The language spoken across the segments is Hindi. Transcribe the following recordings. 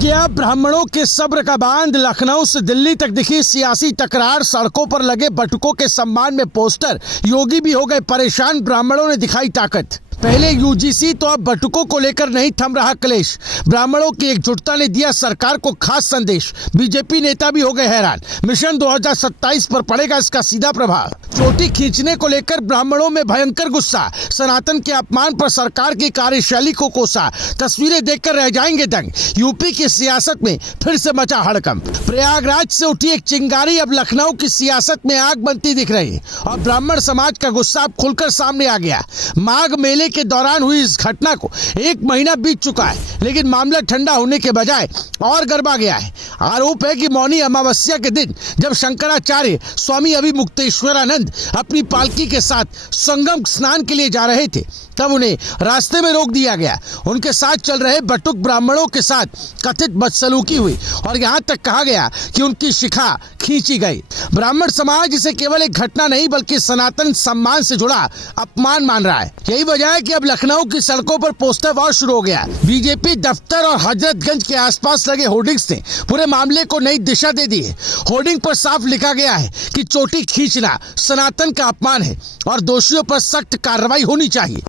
गया ब्राह्मणों के सब्र का बांध। लखनऊ से दिल्ली तक दिखी सियासी टकरार। सड़कों पर लगे बटुकों के सम्मान में पोस्टर। योगी भी हो गए परेशान, ब्राह्मणों ने दिखाई ताकत। पहले यूजीसी तो अब बटुकों को लेकर नहीं थम रहा क्लेश। ब्राह्मणों की एकजुटता ने दिया सरकार को खास संदेश। बीजेपी नेता भी हो गए हैरान। मिशन 2027 पर पड़ेगा इसका सीधा प्रभाव। चोटी खींचने को लेकर ब्राह्मणों में भयंकर गुस्सा। सनातन के अपमान पर सरकार की कार्यशैली को कोसा। तस्वीरें देखकर रह जाएंगे दंग। यूपी की सियासत में फिर से मचा हड़कंप। प्रयागराज से उठी एक चिंगारी अब लखनऊ की सियासत में आग बनती दिख रही है और ब्राह्मण समाज का गुस्सा अब खुलकर सामने आ गया। माघ मेले के दौरान हुई इस घटना को 1 महीना बीत चुका है, लेकिन मामला ठंडा होने के बजाय और गरमा गया है। आरोप है कि मौनी अमावस्या के दिन जब शंकराचार्य स्वामी अभिमुक्तेश्वरानंद अपनी पालकी के साथ संगम स्नान के लिए जा रहे थे, तब उन्हें रास्ते में रोक दिया गया। उनके साथ चल रहे बटुक ब्राह्मणों के साथ कथित बदसलूकी हुई और यहाँ तक कहा गया कि उनकी शिखा खींची गई। ब्राह्मण समाज इसे केवल एक घटना नहीं बल्कि सनातन सम्मान से जुड़ा अपमान मान रहा है। यही वजह है कि अब लखनऊ की सड़कों पर पोस्टर वॉर शुरू हो गया। बीजेपी दफ्तर और हजरतगंज के आसपास लगे होर्डिंग्स ने पूरे मामले को नई दिशा दे दी है। होर्डिंग पर साफ लिखा गया है कि चोटी खींचना सनातन का अपमान है और दोषियों पर सख्त कार्रवाई होनी चाहिए।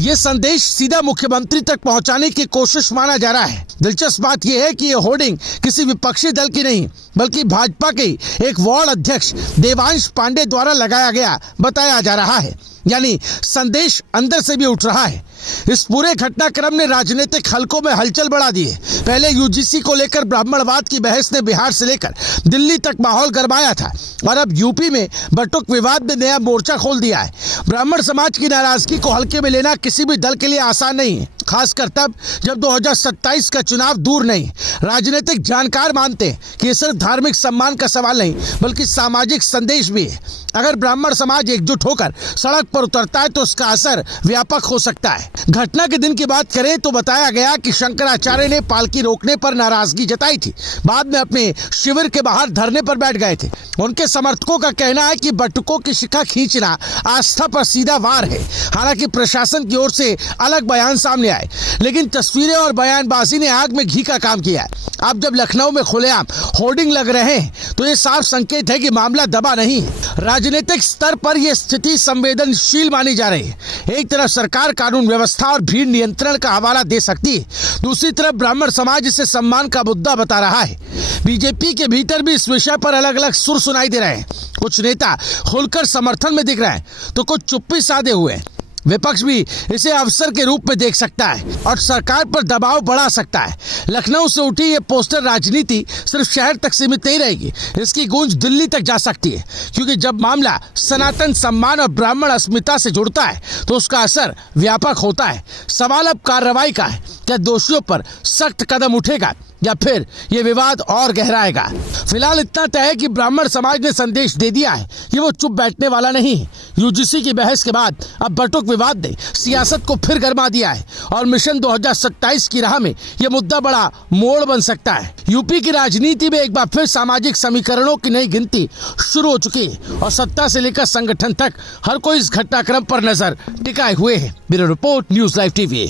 ये संदेश सीधा मुख्यमंत्री तक पहुंचाने की कोशिश माना जा रहा है। दिलचस्प बात यह है कि यह होर्डिंग किसी विपक्षी दल की नहीं बल्कि भाजपा के एक वार्ड अध्यक्ष देवांश पांडे द्वारा लगाया गया बताया जा रहा है। यानी संदेश अंदर से भी उठ रहा है। इस पूरे घटनाक्रम ने राजनीतिक हलकों में हलचल बढ़ा दी है। पहले यूजीसी को लेकर ब्राह्मणवाद की बहस ने बिहार से लेकर दिल्ली तक माहौल गरमाया था और अब यूपी में बटुक विवाद ने नया मोर्चा खोल दिया है। ब्राह्मण समाज की नाराजगी को हल्के में लेना किसी भी दल के लिए आसान नहीं है, खासकर तब जब 2027 का चुनाव दूर नहीं। राजनीतिक जानकार मानते हैं कि ये सिर्फ धार्मिक सम्मान का सवाल नहीं बल्कि सामाजिक संदेश भी है। अगर ब्राह्मण समाज एकजुट होकर सड़क पर उतरता है तो उसका असर व्यापक हो सकता है। घटना के दिन की बात करें तो बताया गया कि शंकराचार्य ने पालकी रोकने पर नाराजगी जताई थी। बाद में अपने शिविर के बाहर धरने पर बैठ गए थे। उनके समर्थकों का कहना है कि बटुकों की शिखा खींचना आस्था पर सीधा वार है। हालांकि प्रशासन की ओर से अलग बयान सामने आए, लेकिन तस्वीरें और बयानबाजी ने आग में घी का काम किया है। अब जब लखनऊ में खुलेआम होर्डिंग लग रहे हैं तो ये साफ संकेत है कि मामला दबा नहीं है। राजनीतिक स्तर पर यह स्थिति संवेदनशील मानी जा रही है। एक तरफ सरकार कानून व्यवस्था और भीड़ नियंत्रण का हवाला दे सकती है, दूसरी तरफ ब्राह्मण समाज इसे सम्मान का मुद्दा बता रहा है। बीजेपी के भीतर भी इस विषय पर अलग अलग सुर सुनाई दे रहे हैं। कुछ नेता खुलकर समर्थन में दिख रहे हैं तो कुछ चुप्पी साधे हुए हैं। विपक्ष भी इसे अवसर के रूप में देख सकता है और सरकार पर दबाव बढ़ा सकता है। लखनऊ से उठी ये पोस्टर राजनीति सिर्फ शहर तक सीमित नहीं रहेगी, इसकी गूंज दिल्ली तक जा सकती है, क्योंकि जब मामला सनातन सम्मान और ब्राह्मण अस्मिता से जुड़ता है तो उसका असर व्यापक होता है। सवाल अब कार्रवाई का है। क्या दोषियों पर सख्त कदम उठेगा या फिर ये विवाद और गहराएगा? फिलहाल इतना तय है कि ब्राह्मण समाज ने संदेश दे दिया है कि वो चुप बैठने वाला नहीं है। यूजीसी की बहस के बाद अब बटुक विवाद ने सियासत को फिर गरमा दिया है और मिशन 2027 की राह में ये मुद्दा बड़ा मोड़ बन सकता है। यूपी की राजनीति में एक बार फिर सामाजिक समीकरणों की नई गिनती शुरू हो चुकी है और सत्ता से लेकर संगठन तक हर कोई इस घटनाक्रम पर नजर टिकाए हुए है। Bureau report, news live TV.